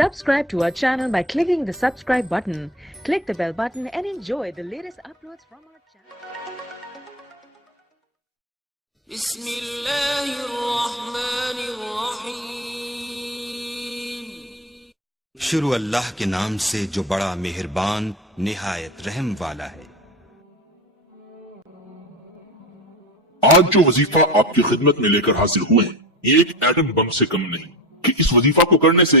Subscribe to our channel by clicking the subscribe button. Click the bell button and enjoy the latest uploads from our channel. بسم اللہ الرحمن الرحیم. شروع اللہ کے نام سے جو بڑا مہربان نہایت رحم والا ہے. آج جو وظیفہ آپ کی خدمت میں لے کر حاضر ہوئے ہیں یہ ایک ایٹم بم سے کم نہیں کہ اس وظیفہ کو کرنے سے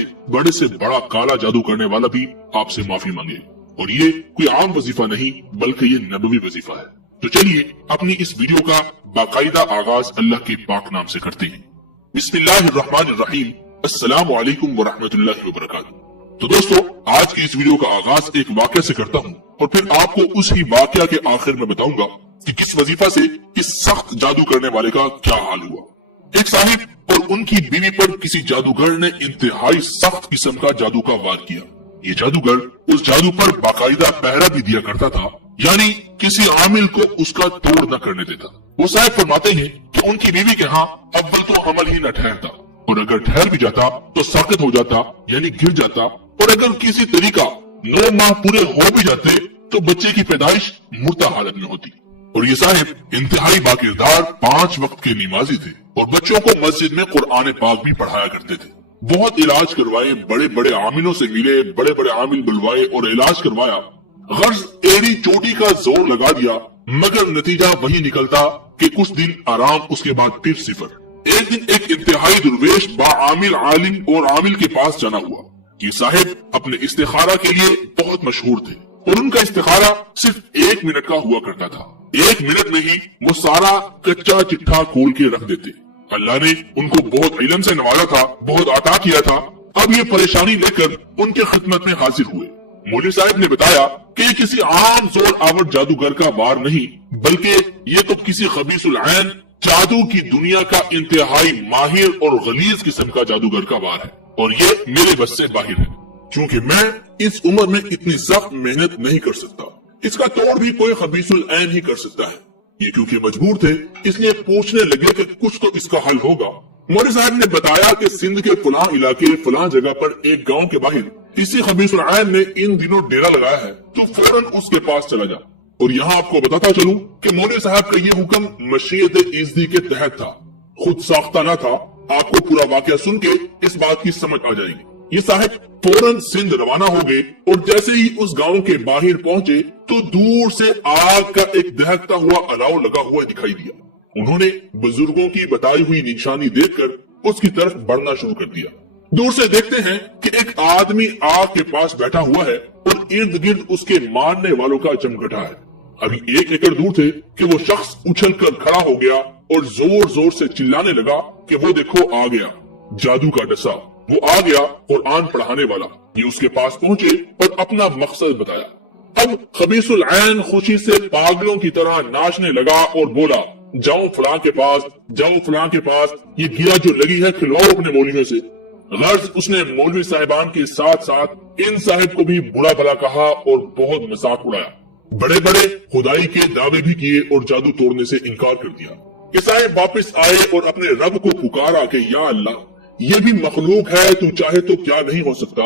بڑا کالا جادو کرنے والا بھی آپ سے معافی مانگے. اور یہ کوئی عام وظیفہ نہیں بلکہ یہ نبوی وظیفہ ہے. تو چلیے اپنی اس ویڈیو کا باقاعدہ آغاز اللہ کے پاک نام سے کرتے ہیں. بسم اللہ الرحمن الرحیم. السلام علیکم ورحمۃ اللہ وبرکاتہ. تو دوستو آج کی اس ویڈیو کا آغاز ایک واقعہ سے کرتا ہوں اور پھر آپ کو اسی واقعہ کے آخر میں بتاؤں گا کہ کس وظیفہ سے اس سخت جادو کرنے والے کا کیا حال ہوا. ایک صاحب اور ان کی بیوی پر کسی جادوگر نے انتہائی سخت قسم کا جادو کا وار کیا. یہ جادوگر اس جادو پر باقاعدہ پہرا بھی دیا کرتا تھا، یعنی کسی عامل کو اس کا توڑ نہ کرنے دیتا. وہ صاحب فرماتے ہیں کہ ان کی بیوی کے ہاں اول تو عمل ہی نہ ٹھہرتا، اور اگر ٹھہر بھی جاتا تو ساقط ہو جاتا یعنی گر جاتا، اور اگر کسی طریقہ 9 ماہ پورے ہو بھی جاتے تو بچے کی پیدائش مردہ حالت میں ہوتی. اور یہ صاحب انتہائی باکردار 5 وقت کے نمازی تھے اور بچوں کو مسجد میں قرآن پاک بھی پڑھایا کرتے تھے. بہت علاج کروائے، بڑے بڑے عاملوں سے ملے، بڑے بڑے عامل بلوائے اور علاج کروایا. غرض ایری چوٹی کا زور لگا دیا، مگر نتیجہ وہی نکلتا کہ کچھ دن آرام، اس کے بعد پھر صفر. ایک دن ایک انتہائی درویش با عامل عالم اور عامل کے پاس جانا ہوا. یہ صاحب اپنے استخارہ کے لیے بہت مشہور تھے اور ان کا استخارہ صرف 1 منٹ کا ہوا کرتا تھا. 1 منٹ میں ہی وہ سارا کچا چٹھا کھول کے رکھ دیتے. اللہ نے ان کو بہت علم سے نوازا تھا، بہت عطا کیا تھا. اب یہ پریشانی لے کر ان کے خدمت میں حاضر ہوئے. مولوی صاحب نے بتایا کہ یہ کسی عام زور آور جادوگر کا وار نہیں بلکہ یہ تو کسی خبیث العین جادو کی دنیا کا انتہائی ماہر اور غلیظ قسم کا جادوگر کا وار ہے، اور یہ میرے بس سے باہر ہے. چونکہ میں اس عمر میں اتنی سخت محنت نہیں کر سکتا، اس کا توڑ بھی کوئی خبیث العین ہی کر سکتا ہے. یہ کیونکہ مجبور تھے اس لیے پوچھنے لگے کہ کچھ تو اس کا حل ہوگا. مولوی صاحب نے بتایا کہ سندھ کے فلاں علاقے فلاں جگہ پر ایک گاؤں کے باہر کسی خبیث العین نے ان دنوں ڈیرا لگایا ہے، تو فوراً اس کے پاس چلا جا. اور یہاں آپ کو بتاتا چلوں کہ مولوی صاحب کا یہ حکم مشیت عزتی کے تحت تھا، خود ساختہ نہ تھا. آپ کو پورا واقعہ سن کے اس بات کی سمجھ آ جائے گی. یہ صاحب فوراً سندھ روانہ ہو گئے اور جیسے ہی اس گاؤں کے باہر پہنچے تو دور سے آگ کا ایک دہکتا ہوا الاؤ لگا ہوا دکھائی دیا. انہوں نے بزرگوں کی بتائی ہوئی نشانی دیکھ کر اس کی طرف بڑھنا شروع کر دیا. دور سے دیکھتے ہیں کہ ایک آدمی آگ کے پاس بیٹھا ہوا ہے اور ارد گرد اس کے مارنے والوں کا جمگٹا ہے. ابھی 1 ایکڑ دور تھے کہ وہ شخص اچھل کر کھڑا ہو گیا اور زور زور سے چلانے لگا کہ وہ دیکھو آ گیا جادو کا ڈسا، وہ آ گیا قرآن پڑھانے والا. یہ اس کے پاس پہنچے اور اپنا مقصد بتایا. اب خبیث العین خوشی سے پاگلوں کی طرح ناچنے لگا اور بولا، جاؤ فلاں کے پاس، جاؤ فلاں کے پاس، یہ گیا جو لگی ہے کھلواؤ اپنے مولویوں سے. غرض اس نے مولوی صاحبان کے ساتھ ساتھ ان صاحب کو بھی برا بھلا کہا اور بہت مذاق اڑایا. بڑے بڑے خدائی کے دعوے بھی کیے اور جادو توڑنے سے انکار کر دیا. یہ صاحب واپس آئے اور اپنے رب کو پکارا کہ یا اللہ، یہ بھی مخلوق ہے، تو چاہے تو کیا نہیں ہو سکتا.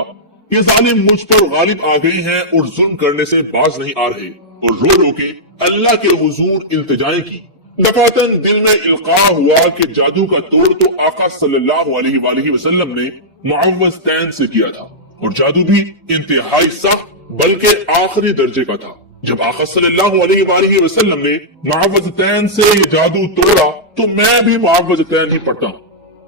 یہ ظالم مجھ پر غالب آ گئے ہیں اور ظلم کرنے سے باز نہیں آ رہے. اور رو رو کے اللہ کے حضور التجائیں کی. دفعتاً دل میں القاء ہوا کہ جادو کا توڑ تو آقا صلی اللہ علیہ وآلہ وسلم نے معوذتین سے کیا تھا، اور جادو بھی انتہائی سخت بلکہ آخری درجے کا تھا. جب آقا صلی اللہ علیہ وآلہ وسلم نے معوذتین سے یہ جادو توڑا تو میں بھی معوذتین ہی پڑھتا ہوں.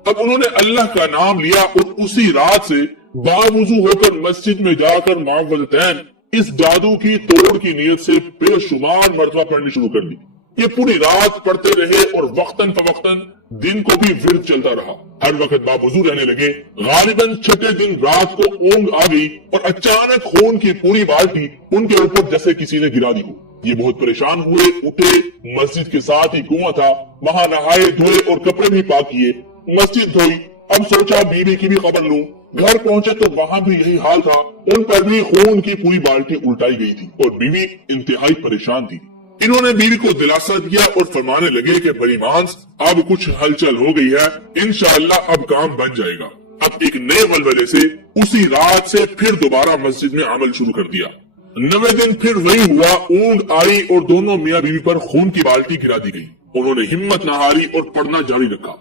اب انہوں نے اللہ کا نام لیا اور اسی رات سے باوضو ہو کر مسجد میں جا کر معوذتین اس جادو کی توڑ کی نیت سے بے شمار مرتبہ پڑھنی شروع کر دی. یہ پوری رات پڑھتے رہے اور وقتاً فوقتاً دن کو بھی ورد چلتا رہا. ہر وقت باوضو رہنے لگے. غالباً 6 دن رات کو اونگ آ گئی اور اچانک خون کی پوری بالٹی ان کے اوپر جیسے کسی نے گرا دی ہو. یہ بہت پریشان ہوئے، اٹھے. مسجد کے ساتھ ہی کنواں تھا، وہاں نہائے دھوئے اور کپڑے بھی پاک کیے. مسجد دھوئی. اب سوچا بیوی کی بھی خبر لوں. گھر پہنچے تو وہاں بھی یہی حال تھا، ان پر بھی خون کی پوری بالٹی الٹائی گئی تھی اور بیوی انتہائی پریشان تھی. انہوں نے بیوی کو دلاسا دیا اور فرمانے لگے کہ بڑی مانس اب کچھ ہلچل ہو گئی ہے، انشاءاللہ اب کام بن جائے گا. اب ایک نئے ولولے سے اسی رات سے پھر دوبارہ مسجد میں عمل شروع کر دیا۔ 9ویں دن پھر وہی ہوا، اونگ آئی اور دونوں میاں بیوی پر خون کی بالٹی گرا دی گئی۔ انہوں نے ہمت نہ ہاری اور پڑھنا جاری رکھا۔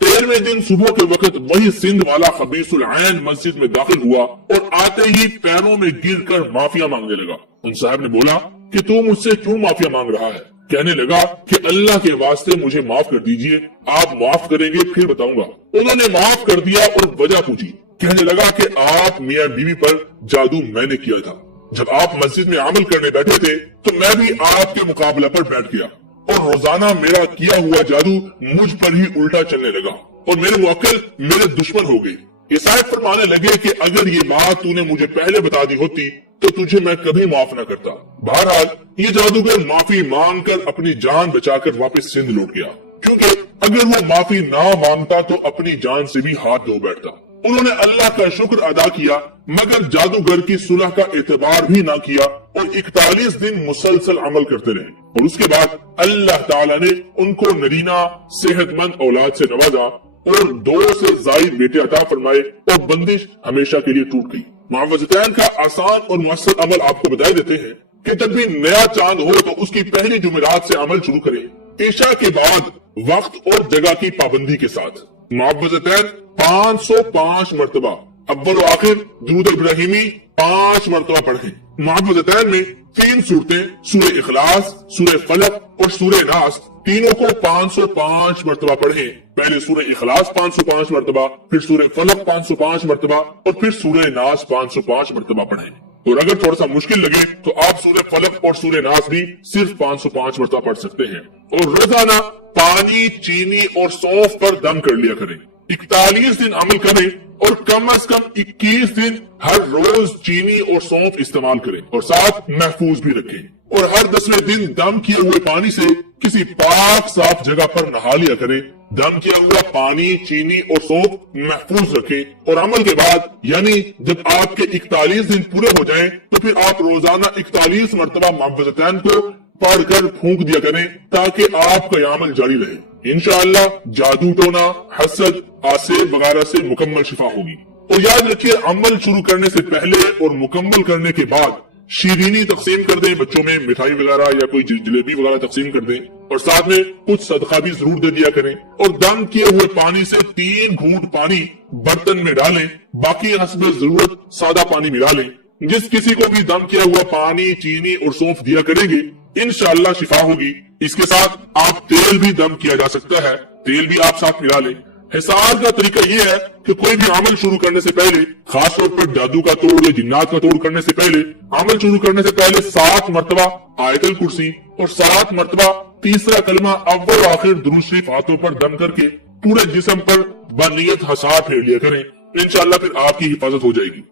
13ویں دن صبح کے وقت وہی سندھ والا خبیث العین مسجد میں داخل ہوا اور آتے ہی پیروں میں گر کر معافیا مانگنے لگا۔ ان صاحب نے بولا کہ تو مجھ سے کیوں معافیا مانگ رہا ہے؟ کہنے لگا کہ اللہ کے واسطے مجھے معاف کر دیجئے، آپ معاف کریں گے پھر بتاؤں گا۔ انہوں نے معاف کر دیا اور وجہ پوچھی۔ کہنے لگا کہ آپ میاں بیوی پر جادو میں نے کیا تھا، جب آپ مسجد میں عمل کرنے بیٹھے تھے تو میں بھی آپ کے مقابلہ پر بیٹھ گیا اور روزانہ میرا کیا ہوا جادو مجھ پر ہی الٹا چلنے لگا اور میرے موکل میرے دشمن ہو گئے۔ عیسائی فرمانے لگے کہ اگر یہ بات تو نے مجھے پہلے بتا دی ہوتی تو تجھے میں کبھی معاف نہ کرتا۔ بہرحال یہ جادوگر معافی مانگ کر اپنی جان بچا کر واپس سندھ لوٹ گیا، کیونکہ اگر وہ معافی نہ مانگتا تو اپنی جان سے بھی ہاتھ دھو بیٹھتا۔ انہوں نے اللہ کا شکر ادا کیا مگر جادوگر کی صلح کا اعتبار بھی نہ کیا اور 41 دن مسلسل عمل کرتے رہے، اور اس کے بعد اللہ تعالیٰ نے ان کو نرینہ صحت مند اولاد سے نوازا اور 2 سے زائد بیٹے عطا فرمائے اور بندش ہمیشہ کے لیے ٹوٹ گئی۔ معوذتین کا آسان اور مؤثر عمل آپ کو بتائے دیتے ہیں کہ جب بھی نیا چاند ہو تو اس کی پہلی جمعرات سے عمل شروع کریں، عشاء کے بعد وقت اور جگہ کی پابندی کے ساتھ۔ معوذتین 505 مرتبہ، اول و آخر درود ابراہیمی 5 مرتبہ پڑھیں۔ معوذتین میں 3 صورتیں، سورہ اخلاص، سورہ فلق اور سورہ ناس، تینوں کو 505 مرتبہ پڑھیں۔ پہلے سورہ اخلاص 505 مرتبہ، پھر سورہ فلق 505 مرتبہ اور پھر سورہ ناس 505 مرتبہ پڑھیں۔ اور اگر تھوڑا سا مشکل لگے تو آپ سورہ فلق اور سورہ ناس بھی صرف 505 مرتبہ پڑھ سکتے ہیں۔ اور روزانہ پانی، چینی اور سونف پر دم کر لیا کریں۔ 41 دن عمل کریں اور کم از کم 21 دن ہر روز چینی اور سونف استعمال کریں اور ساتھ محفوظ بھی رکھیں، اور ہر 10ویں دن دم کیے ہوئے پانی سے کسی پاک صاف جگہ پر نہا لیا کریں۔ دم کیا ہوا پانی، چینی اور سونف محفوظ رکھیں، اور عمل کے بعد یعنی جب آپ کے 41 دن پورے ہو جائیں تو پھر آپ روزانہ 41 مرتبہ معوذتین کو پڑھ کر پھونک دیا کریں تاکہ آپ کا عمل جاری رہے۔ انشاءاللہ جادو ٹونا، حسد، آسیب وغیرہ سے مکمل شفا ہوگی۔ اور یاد رکھیے عمل شروع کرنے سے پہلے اور مکمل کرنے کے بعد شیرینی تقسیم کر دیں، بچوں میں مٹھائی وغیرہ یا کوئی جلیبی وغیرہ تقسیم کر دیں، اور ساتھ میں کچھ صدقہ بھی ضرور دے دیا کریں، اور دم کیے ہوئے پانی سے 3 گھونٹ پانی برتن میں ڈالیں، باقی حسب ضرورت سادہ پانی ملا لیں۔ جس کسی کو بھی دم کیا ہوا پانی، چینی اور سونف دیا کریں گے انشاءاللہ شفا ہوگی۔ اس کے ساتھ آپ تیل بھی دم کیا جا سکتا ہے، تیل بھی آپ ساتھ ملا لیں۔ حساب کا طریقہ یہ ہے کہ کوئی بھی عمل شروع کرنے سے پہلے، خاص طور پر جادو کا توڑ یا جنات کا توڑ کرنے سے پہلے، عمل شروع کرنے سے پہلے 7 مرتبہ آیت الکرسی اور 7 مرتبہ تیسرا کلمہ اول و آخر درود شریف ہاتھوں پر دم کر کے پورے جسم پر بنیت ہسا پھیر لیا کریں، انشاءاللہ پھر آپ کی حفاظت ہو جائے گی۔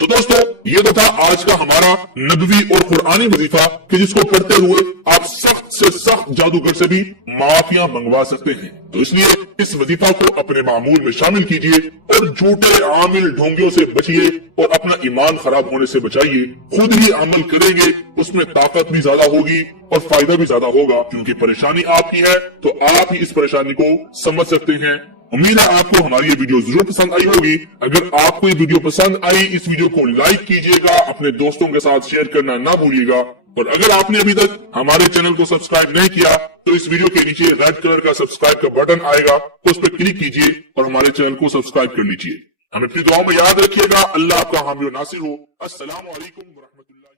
تو دوستو یہ تو تھا آج کا ہمارا نبوی اور قرآنی وظیفہ کہ جس کو کرتے ہوئے آپ سخت سے سخت جادوگر سے بھی معافیاں منگوا سکتے ہیں۔ تو اس لیے اس وظیفہ کو اپنے معمول میں شامل کیجئے اور جھوٹے عامل ڈھونگیوں سے بچیے اور اپنا ایمان خراب ہونے سے بچائیے۔ خود ہی عمل کریں گے اس میں طاقت بھی زیادہ ہوگی اور فائدہ بھی زیادہ ہوگا، کیونکہ پریشانی آپ کی ہے تو آپ ہی اس پریشانی کو سمجھ سکتے ہیں۔ امید ہے آپ کو ہماری یہ ویڈیو ضرور پسند آئی ہوگی۔ اگر آپ کو یہ ویڈیو پسند آئی اس ویڈیو کو لائک کیجئے گا، اپنے دوستوں کے ساتھ شیئر کرنا نہ بھولیے گا، اور اگر آپ نے ابھی تک ہمارے چینل کو سبسکرائب نہیں کیا تو اس ویڈیو کے نیچے ریڈ کلر کا سبسکرائب کا بٹن آئے گا، اس پر کلک کیجئے اور ہمارے چینل کو سبسکرائب کر لیجئے۔ ہمیں اپنی دعاؤں میں یاد رکھیے گا۔ اللہ آپ کا حامی و ناصر ہو۔ السلام علیکم ورحمۃ اللہ۔